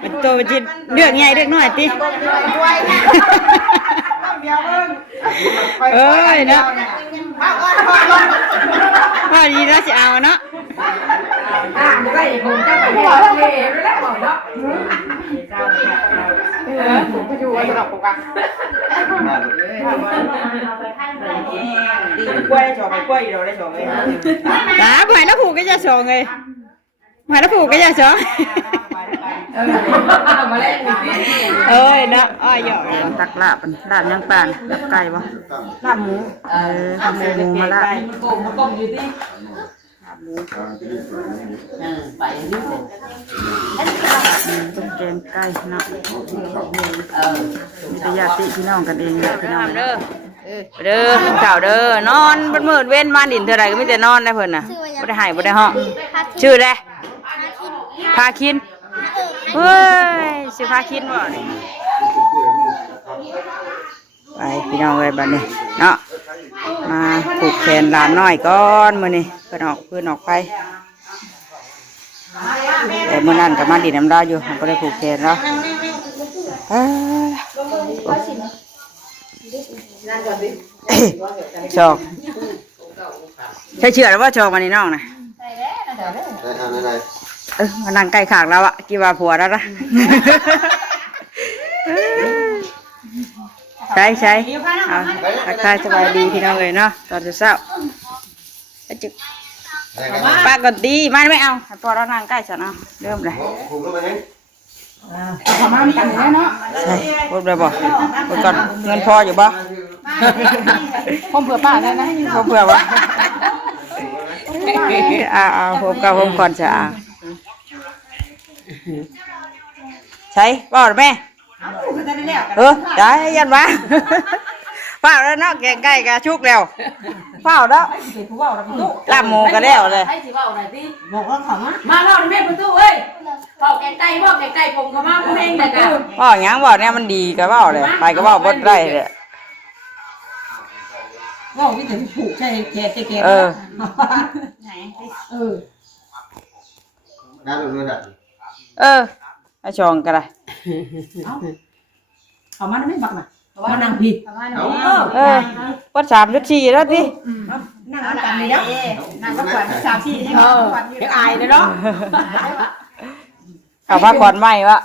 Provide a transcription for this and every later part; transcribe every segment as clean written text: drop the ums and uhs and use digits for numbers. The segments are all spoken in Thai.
เป็นตัวจิตเลือกใหญ่เลือกน้อยติเอ้ยเนาะพอดีแล้วจะเอาเนาะไม่ได้ผมจะไปหัวทะเลไม่ได้บอกเนาะผมไปอยู่กันหรอกผมกันตีกล้วยชอบไปกล้วยอยู่เราได้ชอบไหมหอยน้ำผูกก็จะสองเลยหอยน้ำผูกก็จะสองเอ้ยเนาะอ้อยหยอกตักลาบยังปานลาบไก่บ่ลาบหมูทำหมูมาละก้มอยู่ที่ไปนี่ต้มแกงไก่เนาะมีญาติพี่น้องกันเองเลยพี่น้องเด้อเก่าเด้อนอนบนมืดเว้นมาดินเท่าไรก็ไม่แต่นอนได้เพิ่นน่ะบ่ได้ให้บ่ได้ห้องชื่อได้พาคินเฮ้ยชื่อพาคินบ่ไปพี่น้องเลยบัดนี้เนาะมาผูกแขนหลานน้อยก่อนมื้อนี้เพิ่นออกไปแต่เมื่อนั้นก็มาดินน้ำดาอยู่ก็ได้ผูกแขนแล้วชอกใช่เชื่อแล้วว่าชอกมันนี่น้องนะมันนั่งใกล้ขากแล้วอะกี่ว่าผัวแล้วนะใช่ทักทายสบายดีพี่น้องเลยเนาะตอนเช้าป้าก่อนดีมาไม่เอาพอเรานั่งใกล้ฉันเอาเริ่มเลยทำมามีกันแล้วเนาะใช่พูดเลยบ่พูดก่อนเงินพออยู่บ่ผมเผื่อป้าได้นะผมเผื่อบ่เอาผมกับผมก่อนจะใช่บ่แม่ได้ยันวะเฝ้าแล้วเนาะแกงไก่กะชุกแล้วเฝ้าแล้วลาบหมูก็แล้วเลยบอกว่าเขามาเล่าในแม่ประตูเอ้ยบอกแกงไก่ผมก็มาเพลงแต่กันบ่ยังบ่เนี่ยมันดีก็บ่เลยไปก็บ่บดได้เลยว่าวิธีผูกใช่แกไอชองก็ได้เอามาไม่บักน่ะมานั่งพี่วัด3.4แล้วดินั่งกันเลยนะนั่งก็ก่อน3-4ยังยังอายเลยเนาะเอาผ้าก่อนไหมวะ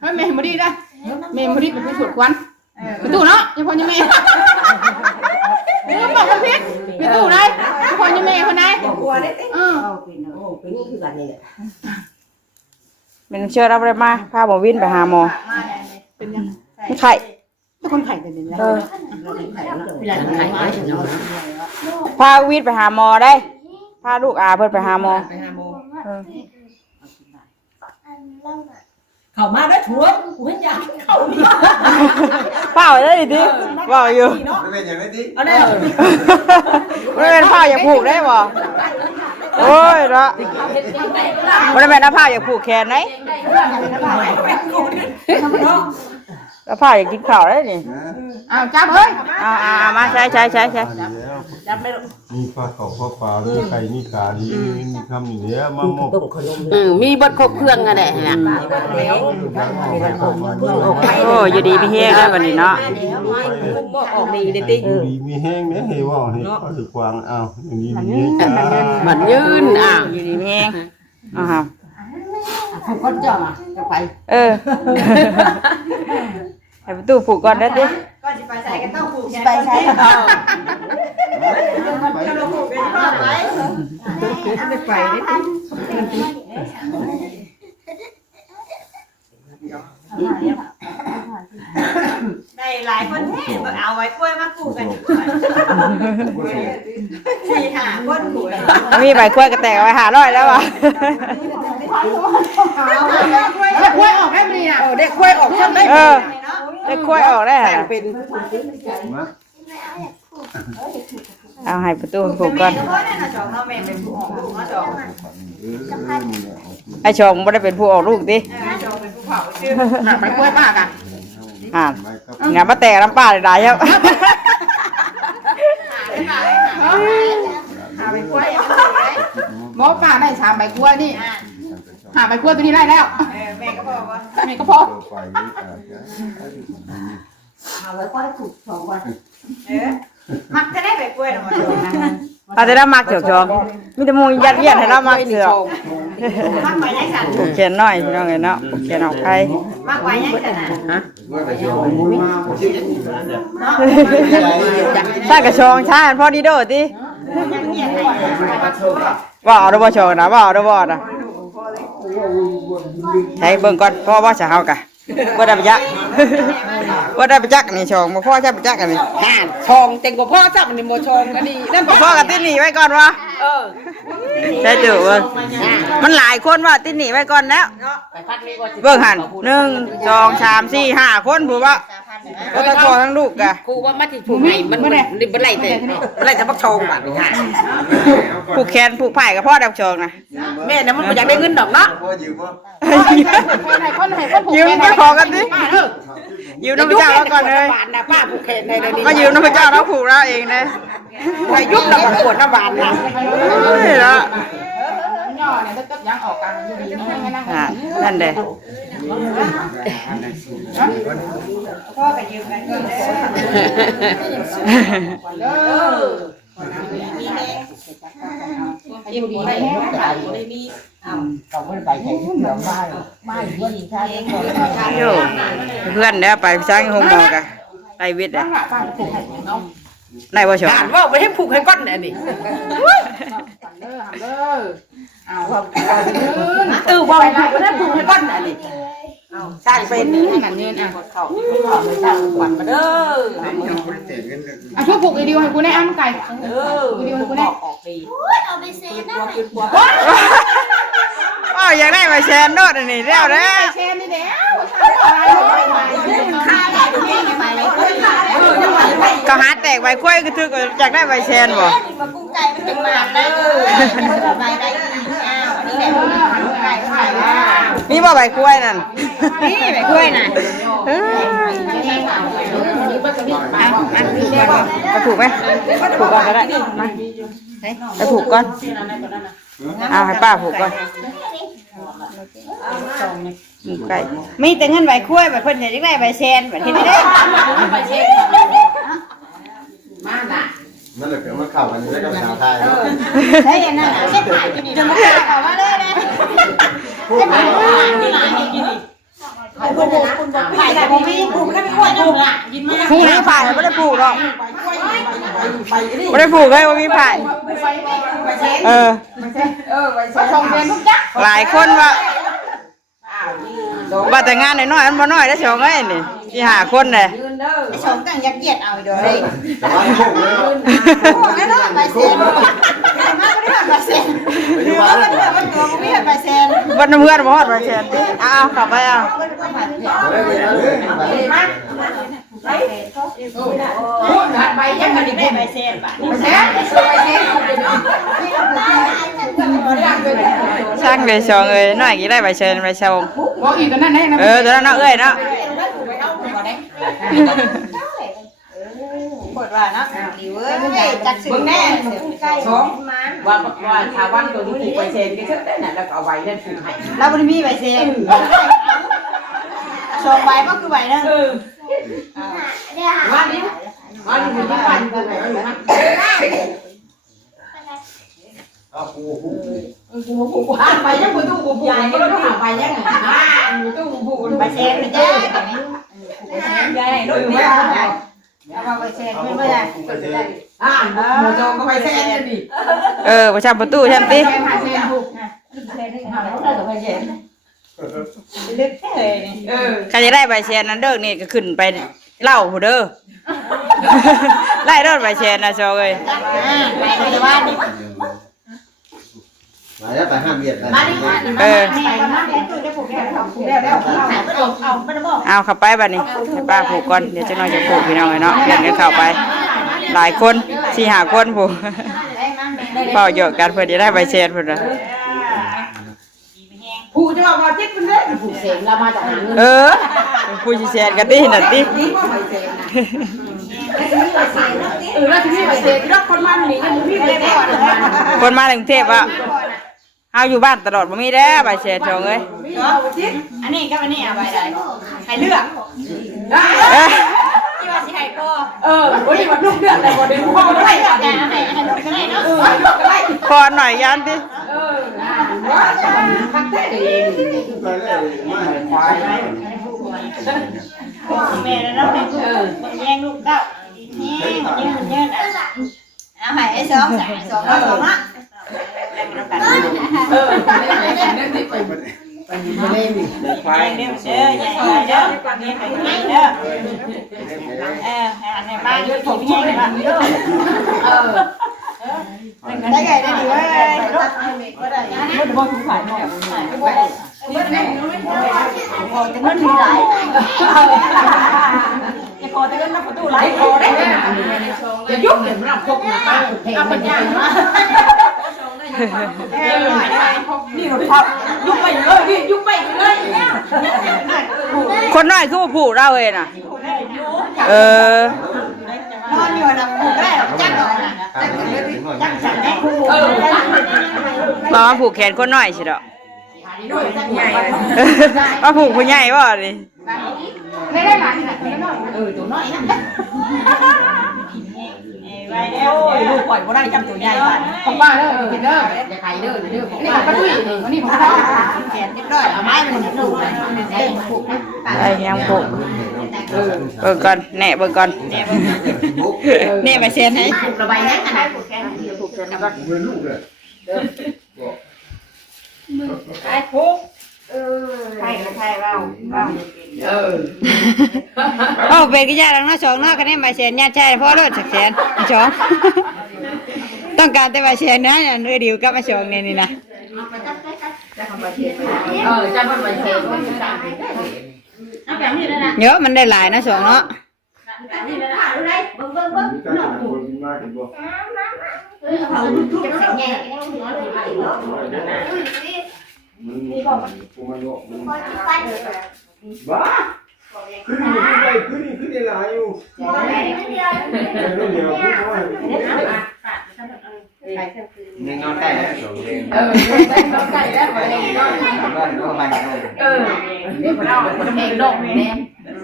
เฮ้ยเมย์มาดีนะเมย์มาดีเป็นผู้สวดควันประตูเนาะยังพอยังเมย์บอกกันพิษประตูไหนยังพอยังเมย์คนไหนเป็นเชื่อรับได้มาพาหมอวินไปหาหมอเป็นยังไม่ไข่ทุกคนไข่เป็นยังไงพาวินไปหาหมอได้พาลูกอาเพิ่นไปหาหมอเข้ามาได้ถั่วกูเห็นอยากเข้าเปล่าได้ดิเปล่าอยู่ไม่เป็นอย่างนี้ดิเอาได้ไม่เป็นผ้าอย่าผูกได้บ่โอ้ยเนาะไม่ได้เป็นผ้าอย่าผูกแขนไหนแล้วผ้าอย่ากินข้าวได้ดิเอาจับเฮ้ยมาใช้มีปลาเก่าปลามีไก่มีกาดีมีคำอย่างเนี้ยมาหมกมีบดครบเครื่องอะไรเนี่ยโอ้ยดีพี่เฮงได้วันนี้เนาะออกดีเด็ดดิดีมีแห้งเนี่ยเฮ้ยว่าเฮ้ยก็ถือกวางอ้าวอย่างนี้มีเหมือนยืนอยู่ดีพี่เฮงผมก็จ่อจะไปให้ประตูผูกก่อนได้ดิก็จะไปใส่กันต้องผูกไปใส่ได้หลายคนแท้เอาไว้กล้วยมาปลูกกัน4-5คนปลูกมีใบกล้วยกระแตกไว้500แล้ววะกล้วยออกได้ไหมอ่ะเด็กกล้วยออกได้ได้กล้วยออกได้ฮะเอาให้ประตูผูกก่อนไอชองไม่ได้เป็นผู้ออกลูกดิไปกล้วยป้ากันงานมาแต่น้ำป้าได้ครับหมอป้าได้3 ใบกล้วยนี่ หาใบกล้วยตัวนี้ได้แล้วแม่ก็พอแม่ก็พอ ไปนี่กา เอาไว้ค่อยถูกสองวัน มักจะได้ใบกล้วยหรอมา อาจจะได้มักเจียวจองมีแต่มูยัดเยียดให้เรามักเสือก มักไว้ได้สั่น ผูกแขนน้อยพี่น้องเอ้ยเนาะผูกแขนออกไผ มักไว้ได้สั่นนะ ถ้ากระชองชาพอดีโดดติว่าเอาดบ่ชองนะว่าเอาดบ่นะให้เบิ่งก่อนพ่อว่าจะเฮากะบ่ได้ไปจักบ่ได้ไปจักนี่ชองบ่พ่อจะไปจักอันนี้ ห่านชงเต็งกว่าพ่อจับมันโมชงก็ดีนั่น บ่พ่อก็ติดหนีไว้ก่อนวะใช่ตู่เบิ่งมันหลายคนว่าติดหนีไว้ก่อนแล้ว ไปพักนี้ก็ เบิ่งหั่น1 2 3 4 5คนผู้ว่าก็ทั้งพ่อทั้งลูกกะ ครูว่ามาที่ถูกไหนมันบ่ไล่แต่บักชงแบบนี้ค่ะ ผูกแขนผูกไผ่กับพ่อดับชองนะ แม่เนี่ยมันอยากได้เงินดอกเนาะ พ่อยืมว่า ยืมไปขอกันดิยืมน้ำพระเจ้าแล้วก่อนเลย บานนะป้าผูกแขนในเดี๋ยวนี้ มายืมน้ำพระเจ้าแล้วผูกแล้วเองนะ ไปยุบเราประกวดน้ำบานนะ เฮ้ยละ ย่อเนี่ยถ้าตับยังออกกันอยู่ดีนี่นั่ง นั่นเด้ พ่อไปยืมกันเงินยิ้มดีได้ได้มี ก็ไม่ไปแข่งเหลืองไม่วันนี้ถ้าได้ก่อน โย่เพื่อนเด้อไปสร้างห้องหมอกะไอวิทย์อ่ะนายว่าชอ อ่านว่าไปให้ผูกให้ก้อนเนี่ยนี่ตื่นว่าไปผูกให้ผูกให้ก้อนเนี่ยนี่สร้างเป็นให้กันเงินอ่ะเขาสร้างขวัญมาเด้อ อ่ะช่วยผูกไอเดียวให้กูได้อันไก่ไอเดียวให้กูได้ ออกดี เอาไปเซ็นได้ อ๋ออยากได้ใบแชนโดดอันนี้เรียวเด้อ เชนนี่เด้อ ค่าได้ตรงนี้ไปเลยค่อยค่าได้ ก็หาแตกใบกล้วยก็ถือก็อยากได้ใบแชนบ่ มากุ้งไก่มันเป็นมาได้ไปได้อ้าวนี่แหละไก่ไข่ นี่บ่ใบกล้วยนั่น นี่ไปกล้วยน่ะ เออจะผูกไหมผูกก่อนก็ได้มาจะผูกก่อนเอาให้ป้าผูกก่อนผูกไก่มีแต่เงินใบกล้วยแบบเพิ่นอยากได้ใบแชนแบบที่นี่เด้ มาน่ะ นั่นแหละมันเข้ากันได้กับชาวไทย ใช่นั่นน่ะเช็ดถ่ายกินจะมาขายเอามาเลยนะเช็ดถ่ายกินกินคุณบอกถ่ายแต่ผมมีผูกแล้วไม่ควรผูกอ่ะยินมาก ผูกนี่ผ่านไม่ได้ผูกหรอกไม่ได้ผูกเลยว่ามีผ่านเออ ชงเชนทุกจัก หลายคนว่าแต่งานน้อยๆมันบ่น้อยได้อสองเอ้ยนี่ที่หาคนเลย ชมตั้งยักเยียดเอาเดี๋ยวเลย แต่ว่าพวกเลย โอ้ยน่าไปเซ็นมาไม่ได้ไปเซ็นหรือว่าไม่ได้ไปตัวไม่ได้ไปเซ็น วันน้ำเพื่อนบ่ฮอดใบแชนเอากลับไปเอา พูดไปยังมันได้ไปเซ็นป่ะเซ็นไปเซ็น ช่างเลยสองเอ้ยน้อยกี่ได้ใบแชนใบชง บอกอีกตัวนั้นได้นะ ตัวนั้นเนาะเอ้ยเนาะ ปวดว่านะดิเว้ยจักสึงแน่ใกล้ สองว่าชาวบ้านตัวนี้ผูกไปเซ็นก็เชื่อได้น่ะแล้วก็เอาไว้นั่นผูกให้ เราไม่มีใบเซ็นชมใบก็คือใบนึง ว่านี้ว่านี้มันปันกูไหนมัน เอาปู ผูกอ่านไปยังกูตู้กูผูกก็ต้องหาไปยังไงตู้กูผูก ใบเซ็นไม่ได้แบบนี้ ได้ด้วยไม่ได้ เอาใบเซ็นไม่ได้ หมูโจก็ไปเซ็นดิ ประชาประตูฉันติ หาเชนผูก ลึกเลยนี่ ใครจะได้ใบแชนนั้นเด้อนี่ก็ขึ้นไปเล่าผู้เด้อไล่รถใบแชนนะชองเอ้ย ไปเลยว่านี่ มาแล้วไปห้ามเบียดกัน มาดิมาดิมาดิตู้ได้ผูกแล้วผูกแล้วเอาไม่ได้บอก เอาเข้าไปบัดนี้ให้ป้าผูกก่อนเดี๋ยวจะน้อยจะผูกพี่น้องเลยเนาะเรียนกันเข้าไป หลายคน4-5คนผู้เฝ้าเยอะกันเพื่อจะได้ใบแชนพุ่นน่ะ ผูกจะว่าจิ๊กมันได้ผูกเซ็นเรามาจากหาเงิน ผู้สิแชนกันตินั่นติ นี่ก็ไปเซ็นนะแล้วที่นี่ไปเซ็นแล้วคนมันนี่ยังมีไปเซ็น คนมาถึงเทพอ่ะ เอาอยู่บ้านตลอดบ่มีแล้วใบเสร็จจองเอ้ย อันนี้ก็อันนี้เอาไปได้ให้เลือก เอ้ย ที่ว่าสิให้ก็ วันนี้มันลูกเดือดอะไรบ่ได้พ่อ ให้ ได้ ก็ได้ให้ลูกก็ได้เนาะ ลูกก็ได้ ขอหน่อยยันดิ คักแท้เอง ไปเลยมาให้ควาย แม่แล้วเนาะแย่งลูกเต้านี่ยืนเอาให้ไอ้สองเนาะ ควาย เด้อเด้อใหญ่เด้อนี่ให้เด้อให้บ้านผมแย่งบ้านได้ไงได้ดีเว้ยลูกบ่ได้มันบ่ถูกขายเนาะพอจะเงินมีหลายจะพอจะเงินนับประตูหลายพอได้อย่ายุ่งเดี๋ยวมันพกมาป้าเอาไปย่างมานี่เราพับยุ่งไปเลยนี่ยุ่งไปเลย คนน้อยคือบ่ผูกเราเอ้ยน่ะเออน อนอยู่นะผูกได้จักหน่อยนะจักฉันได้ผูก บ่มาผูกแขนคนน้อยสิดอกมาผูกผู้ใหญ่บ่นี่ ไม่ได้หลานค่ะไม่น้อย ตัวน้อยนะ ไว้แล้ว ลูกปล่อยบ่ได้จำตัวใหญ่บ้าน ของป้าเด้อกินเด้อ อย่าใครเด้อเด้อของ นี่ ป้า ของป้าตุ้ยวันนี้ของป้า แขนนิดหน่อยเอาไม้มันนิดหน่อยเด้งผูกนะ ไอ้ยังผูกเบิ่งก่อนแหน่เบิ่งก่อนนี่ไปเซ็นให้ ผูกระบายนั่งอะไรผูกแขนผูกแขนก่อน เป็นลูกเลย ไอ้ผูกใช่ใช่เรา โอ้เป็นกี่ยาแล้วเนาะสองเนาะคะแนนใบเซ็นญาติใช่พ่อรถสักแสนสองต้องการแต่ใบเซ็นนะเนื้อดิวกับมาสองนี่นะ จะมันไปเท เอาแบบนี้เลยนะ เยอะมันได้หลายนะสองเนาะ นี่เลยนะดูได้เบิ้ง มีการจัดคนมาถึงบ่ เขาทุกข์แง่มันมันบอกมันบ้าขึ้นยังไงอยู่เดี๋ยวขึ้นว่า นี่นอนใกล้แล้วสองเดือน ใกล้แล้วไป บ้านก็มัน นี่พวกเราเองดอกนี่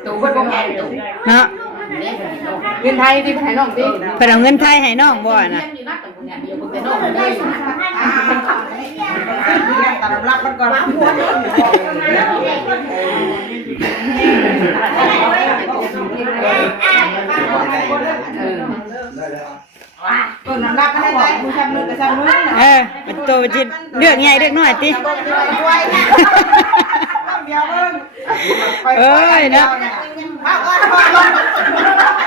ตู่เพิ่นบ่แพงตู่ เนาะ เงินไทยที่ไปให้น้องติ เพิ่นเอาเงินไทยให้น้องบ่น่ะ อยู่นักกันเนี่ยเดี๋ยวเพิ่นน้องได้ตามรับมันก่อนหัวต้นน้ำรักกันได้ผู้ชายมือกับชายมือ เป็นตัวจิตเลือกใหญ่เลือกน้อยติเอ้ยเนาะ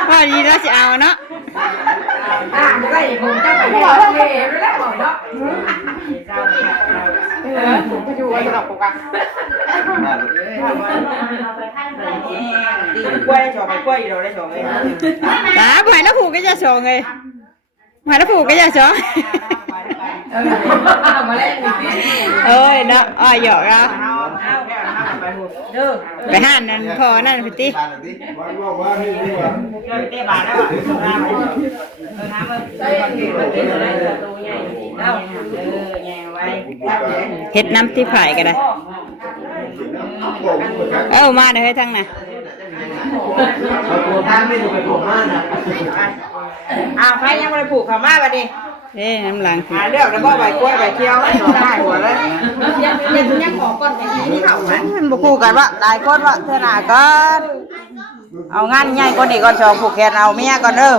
พอดีแล้วสิเอาเนาะ ไม่ได้ผมจะไปหัวเล่ไม่ได้บอกเนาะ ผมก็อยู่ไว้สำหรับผมกัน กล้วยชอบไปกล้วยเราได้ชอบเลย ตาหายแล้วผูกก็จะสองเลยหายแล้วผูกก็จะสอง มาเล่น เอ้ยเนาะอ้อยหยอกเรา เด้อ ไปห้านนั่นพอนั่นพี่ติ บ้านบอกว่านี่ดีกว่า เตะบาทแล้วน้ำน้ำใส่ตัวใหญ่เอาใหญ่ไว้ เฮ็ดน้ำที่ผายก็ได้มาเด้อทั้งน่ะ ทางไม่ดูไปผมมากนะ ไฟยังไม่ได้ผูกขามาบัดนี้ น้ำหลัง เลือกแล้วก็ใบกล้วยใบเที่ยวได้หัวเลยยังขอก่อนไปนี่เขานะ มันบ่คู่กันว่าหลายคนว่าเท่าน่ะก่อนเอางานใหญ่ก่อนนี่ก่อนสองผูกแขนเอาเมียก่อนเด้อ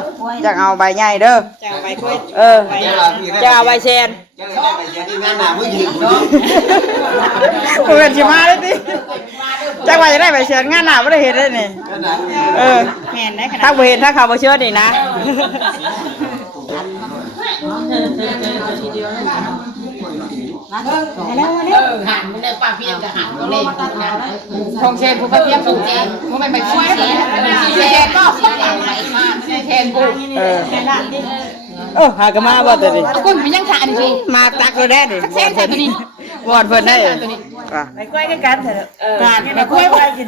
จักเอาใบใหญ่เด้อจักเอาใบกล้วยจะเอาใบแซน จะได้ไปเจอที่งานหนาผู้หญิงเนาะ เพิ่นสิมาเลยติจักว่าจะได้ใบแซนงานหน้าบ่ได้เฮ็ดเลยนี่แม่นได้ขนาดถ้าบ่เห็นถ้าเขาบ่เชื่อนี่นะ หันมันได้ป้าเพียงกับหันก็เล่นนะ ทองเชนผมก็เตรียมส่งเชนผมไม่ไปช่วยเชนก็เชนกู หากะมาบ่ตัวนี้ เอาก้นไปยังขาดิพี่ มาตักเลยได้ดิ เชนใส่ตัวนี้ วอดเพิ่นได้ ตัวนี้ ใบกล้วยกันเถอะ การ ใบกล้วยกิน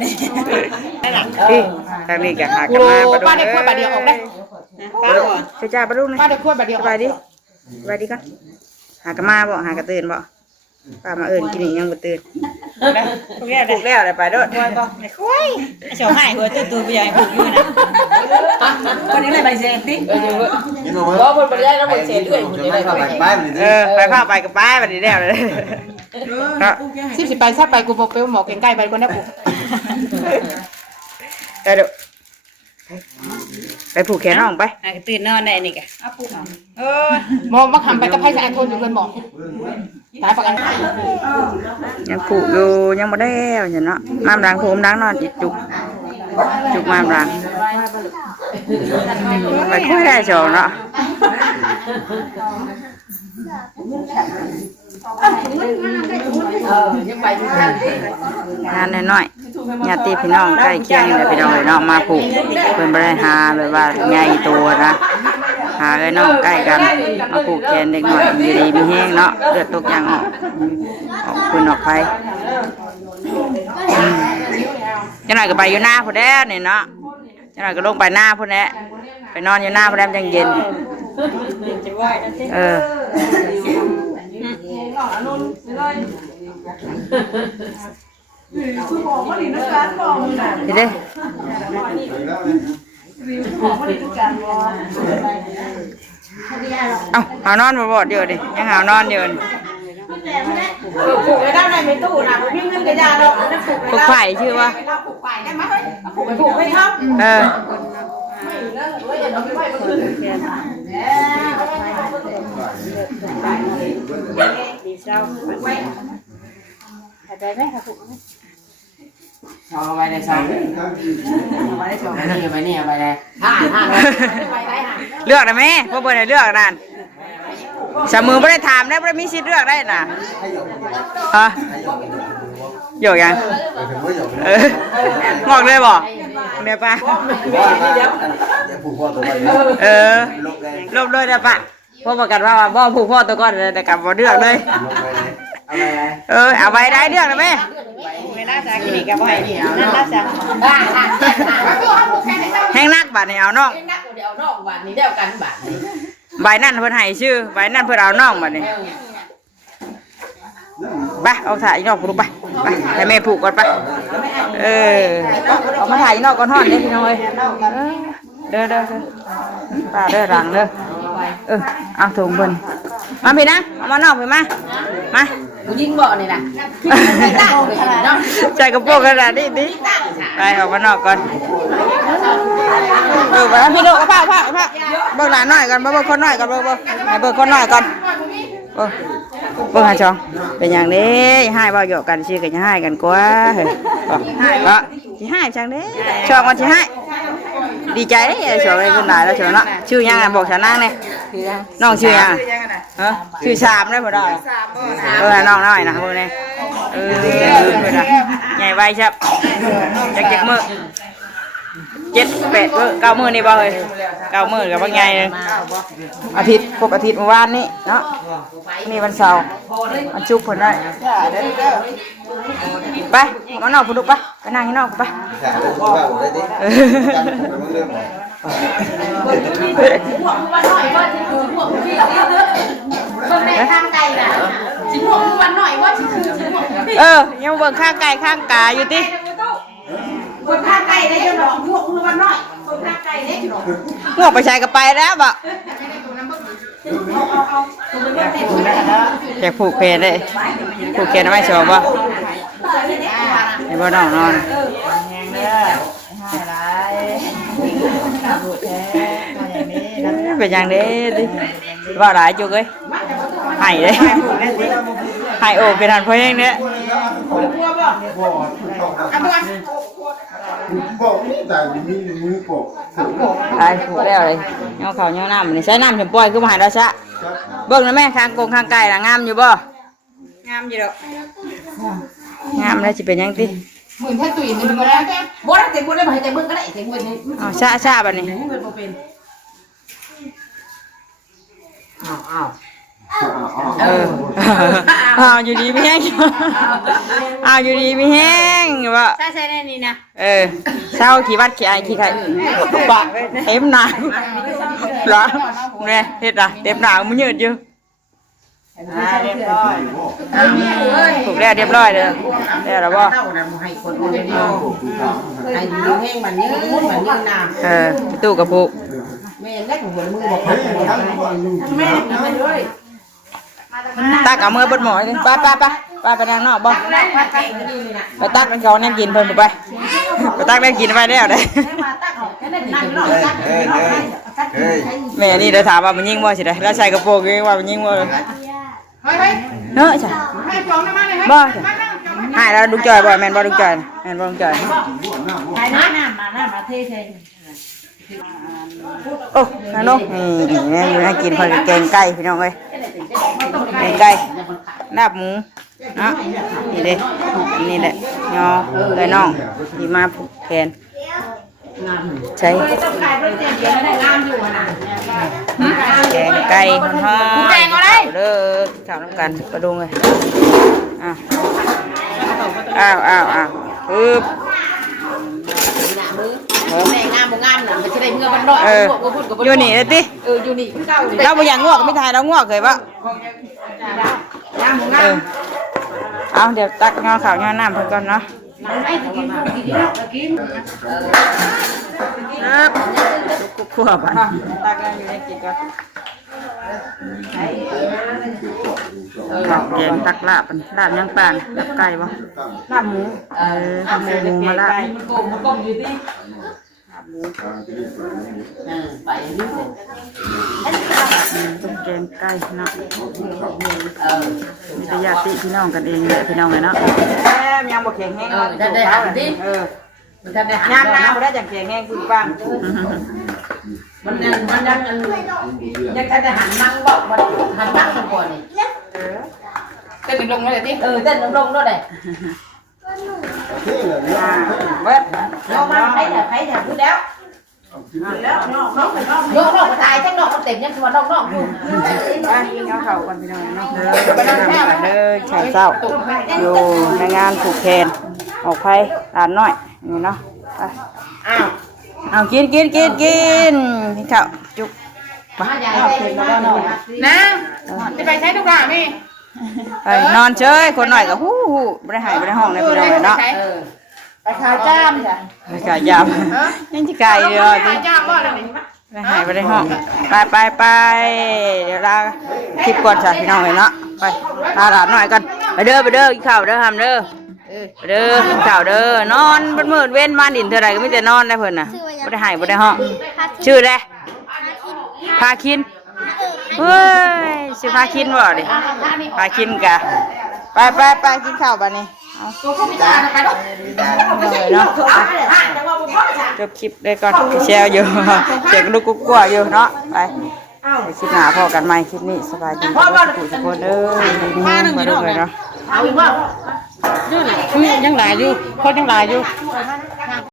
ได้หลัง ที่ทางนี้ก็หากะ โอ้ มา ป้าได้ขวดบาทเดียวออกได้ ป้าบ่จ้าบ่ลูกนี่ ป้าได้ขวดบาทเดียว สบายดีก่อนหากะมาบ่หากะตื่นบ่ ป้ามาเอิ้นกินอีกยังบ่ตื่นปลูกแล้วได้ไปโดดก็ไม่ค่อยเจ้าให้หัวตื่นไปใหญ่ปลูกอยู่น่ะคนนี้เลยใบเสร็จติ ยังงงว่าบนบนได้แล้วบนเสียด้วยจะไม่เข้าไปป้ายมัน ไปพาไปกับป้าบัดนี้แล้วเลยเนาะ สิไปซักไปกูบอกไปหมอใกล้ๆไปคนนั้นปุ๊บ เด้อไปผูกแขนน้องไปตื่นนอนได้นี่กะเอาผูกเอามองว่าคำไปกับไพ่สายทนอยู่เพื่อนบอกสายประกัน ยังผูกอยู่ยังบ่ได้แล้วเนาะน้ำล้างผมล้างนอนอีกจุกน้ำล้างไปคุยได้โชว์เนาะงานน้อยๆญาติพี่น้องใกล้เคียงนี่แหละพี่น้องเลยเนาะมาผูกเพิ่นบ่ได้หาเลยว่าใหญ่โตนะหาเลยน้องใกล้กันมาผูกแขนเด็กน้อยอยู่ดีมีแห้งเนาะเลือดตกยางออกคุณออกไปจังหน่อยก็ไปอยู่หน้าพุ่นแด้นี่เนาะจังหน่อยก็ลงไปหน้าพุ่นแด้ไปนอนอยู่หน้าพุ่นแด้จังเย็นพี่เด้เอานอนบ่เดี๋ยวดิยังหานอนอยู่ผูกไว้ด้านในไม่ตู้นะพี่เงินกระยาดอกนะผูก ผูกไผ่ชื่อว่า ผูกไผ่ได้ไหมผูกไว้ครับ เอาไปในซองไปนี่ไปเลยเลือกได้ไหมพวกเบอร์ไหนเลือกนั่นสมือไม่ได้ถามได้ไม่ได้มีสิทธิ์เลือกได้น่ะฮะโยกยังงอกเลยบ่เนี่ยป่ะลบเลยนะป่ะพวกประกันว่าบ่ผูกพ่อตัวก้อนแต่กลับบ่เลือกเลยเอาไปได้เลือกได้ไหมไม่น่าจะกินกับไปนั่นน่าจะแห้งนักบาทนี่เอาน้องใบนั่นเพิ่นให้ชื่อใบนั่นเพิ่นเอาน้องบาทนี่ไปเอาถ่ายอีนอกกูไปให้แม่ผูกก่อนไปเอามาถ่ายอีนอกก่อนห่อนเด้พี่น้องเอ้ยเด้อป้าเด้อหลังเด้อเอาถุงเพิ่นมาพี่นะเอามานอกพี่มากูยิงบ่อนี่นะใส่กระโปรงกระดาษดิไปออกมานอกก่อนไปพี่ลูกผ้าเบิกหลานหน่อยก่อนเบิกคนหน่อยก่อนเบิกให้เบิกคนหน่อยก่อนเบิกหาช่องเป็นอย่างนี้ให้บ่หยอกกันชื่อกันจะให้กันกว่าเฮ้ยก็ที่ให้จังนี้ช่องกันที่ให้ดีใจเลยช่องเลยคนหลายแล้วช่องเนาะชื่อยังบอกฉันนั่งเนี่ยน้องชื่อยังชื่อสามได้พอได้น้องน้อยนะพวกนี้ใหญ่ไวชับจักมือ7 8 9 มื้อนี่บ่เฮ้ย9 มื้อกับว่าไงอาทิตย์ครบอาทิตย์เมื่อวานนี้เนาะนี่วันเสาร์วันศุกร์ผลได้ไปมานอกพุ่นลูกไปนั่งที่นอกไปยังเบิ่งข้างไก่ข้างกาอยู่ติคนข้างไก่ได้หรอกพวกมือมันน้อยคนข้างไก่ได้หรอก งอกไปใช้กับไปแล้วบ่อยากผูกเพลเลยผูกเพลไม่ชอบบ่ไอ้บ่น้องนอนเป็นอย่างนี้ดิว่าหลายจุกเอ้ยหายเลยหายโอ้เป็นหันเพลงเนี้ยบอกนี่แต่มีมือปก ไปผูกแล้วเลยเงาเขาเงาน้ำนี่ใช้น้ำถึงปล่อยคือมาหายราชะเบิ่งนะแม่ข้างกงข้างไก่ละงามอยู่บ่งามอยู่ดอกงามแล้วจะเป็นยังติเหมือนถ้าตุ๋ยมันมาแล้วบ่ได้แต่บ่ได้มาให้แต่เบิ่งก็ได้แต่เบิ่งนี่อ๋อชะบัดนี้อยู่ดีไม่แห้งอยู่ดีไม่แห้งบ่ใช่แน่นี่นะเศร้าขี้วัดขี้ไอขี้ไข่ปะเต็มหนาหรอเนี่ยเฮ็ดอ่ะเต็มหนามันยืดอยู่ เรียบร้อย ถูกแล้วเรียบร้อยเลยได้แล้วบ่ เท่านั้นให้คนโอนเดียวให้ดูแห้งมันยืดมันยืดนา ตู้กระปุก แม่เล็กหัวมือบอกแม่ด้วย ตักเอามือบดหมอยไปทางนอกบ่ไปตักเป็นเขาแน่กินเพิ่นไปตักแน่กินไปแล้วเด้แม่นี่เดี๋ยวถามว่ามันยิงบ่สิได้แล้วใส่กระโปรงยังว่ามันยิงบ่เฮ้ยจ้ะบ่ให้แล้วลูกจอยบ่แม่นบ่ลูกจอยแม่นบ่ลูกจอย ไปน้ำมาเทใส่ โอ้นั่นเนาะนี่อยู่ให้กินเพิ่นแกงไก่พี่น้องเอ้ยแกงไก่ลาบหมูเนาะนี่เด้นี่แหละยอเอ้ยน้องที่มาผูกแขนใช้แกงไก่ฮอแกงอะไรเด้อข้าวน้ำกันกระดุงเลยอ้าวปึ๊บ แม่งามงามน่ะมันจะได้เมื่อมันรอดพูดกับ อยู่นี่เลยติ อยู่นี่เก้าเลย เราบ่อยากงวกไม่ทายเรางวกเลยปะเอาเดี๋ยวตักงอข้าวงอน้ำเพิ่นก่อนเนาะลุกคั่วไปตักแล้วอยู่ในกินก่อนแกงตักลาบยังปานลาบไก่บ่ลาบหมูหมูมาละ มันโกงมันก้มอยู่ดิไปนี่ ต้มแกงไก่เนาะมีแต่ญาติพี่น้องกันเองแหละพี่น้องเลยเนาะยังบ่แข็งแห้ง ได้หันดิมันได้หัน น้ำบ่ได้จังแข็งแห้งคุณป้า มันยังได้หันมั่งบอกมันหันมั่งมันก่อนนี่เต้นลงเลยดิเต้นลงด้วยเลย เบิด น้องมันใครแต่พูดแล้วน้องตายทั้งน้องมันเต็มยังชัวร์น้องอยู่ ไปเอาข้าวก่อนพี่น้องเนาะเด้อไข่เศร้าอยู่ในงานผูกแขนออกไผ่ร้านน้อยนี่เนาะไปเอากินข้าวจุก มาใหญ่เลยนะจะไปใช้ทุกอย่างนี่ นอนเฉยคนหน่อยก็ฮู้บ่ได้หายบ่ได้ห้องในพี่น้องเนาะ ไปขายจ้ามจ้ะ ไปขายยามยังสิไกลเด้อ ขายจ้ามว่าอะไร ได้หายบ่ได้ห้องไปเดี๋ยวลาคลิปก่อนจ้ะพี่น้องเนาะไปลาหลานหน่อยกันไปเด้อกินข้าวเด้อหำเด้อไปเด้อกินข้าวเด้อนอนเมื่อเว้นมาดินเท่าไรก็มีแต่นอนได้เพิ่นน่ะบ่ได้หายบ่ได้ห้องชื่ออะไรพาคินเฮ้ยสิพาคินบ่ดิพาคินกะไปกินข้าวบัดนี้เอาเนาะจบคลิปได้ก่อนแชร์อยู่เสียงลูกกลัวอยู่เนาะไปคลิปหน้าพอกันใหม่คลิปนี้สบายดีทุกคนดีมาเลยเนาะ เอาอีกว่ายังหลายอยู่คนยังหลายอยู่